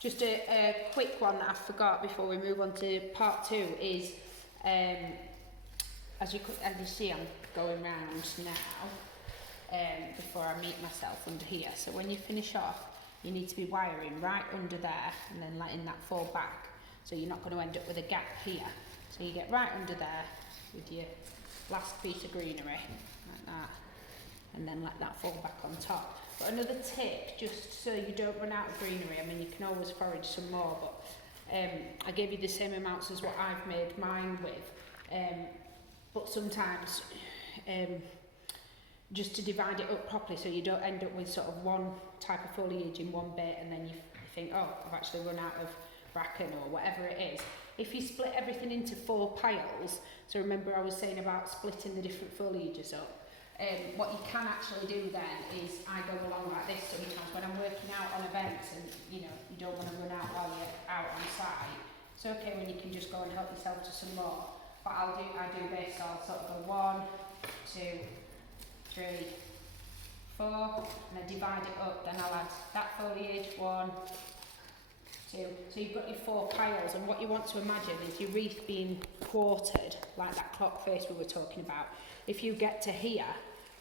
Just a quick one that I forgot before we move on to part 2 is, as you see, I'm going round now before I meet myself under here. So when you finish off, you need to be wiring right under there and then letting that fall back. So you're not going to end up with a gap here. So you get right under there with your last piece of greenery, like that, and then let that fall back on top. But another tip, just so you don't run out of greenery, I mean you can always forage some more, but I gave you the same amounts as what I've made mine with, but sometimes just to divide it up properly so you don't end up with sort of one type of foliage in one bit and then you think, oh, I've actually run out of bracken or whatever it is. If you split everything into 4 piles, so remember I was saying about splitting the different foliages up, what you can actually do then is I go along like this sometimes when I'm working out on events and you know you don't want to run out while you're out on site. It's okay when you can just go and help yourself to some more, but I do this, so I'll sort of go 1, 2, 3, 4, and I divide it up, then I'll add that foliage, 1, 2. So you've got your 4 piles, and what you want to imagine is your wreath being quartered, like that clock face we were talking about. If you get to here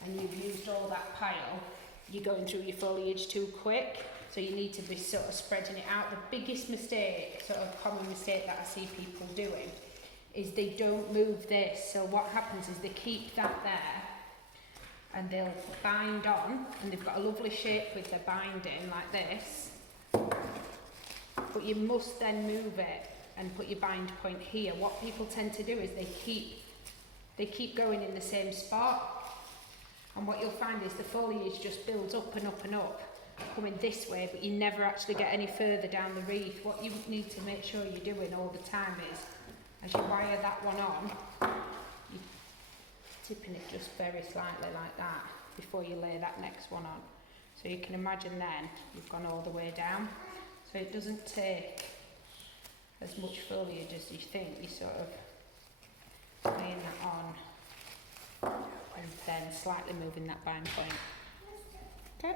and you've used all that pile, you're going through your foliage too quick, so you need to be sort of spreading it out. The biggest mistake, sort of common mistake that I see people doing, is they don't move this. So what happens is they keep that there and they'll bind on, and they've got a lovely shape with their binding like this, but you must then move it and put your bind point here. What people tend to do is they keep going in the same spot, and what you'll find is the foliage just builds up and up and up, coming this way, but you never actually get any further down the wreath. What you need to make sure you're doing all the time is, as you wire that one on, you're tipping it just very slightly like that before you lay that next one on. So you can imagine then you've gone all the way down. So it doesn't take as much foliage as you think. You sort of laying that on and then slightly moving that bind point. Okay.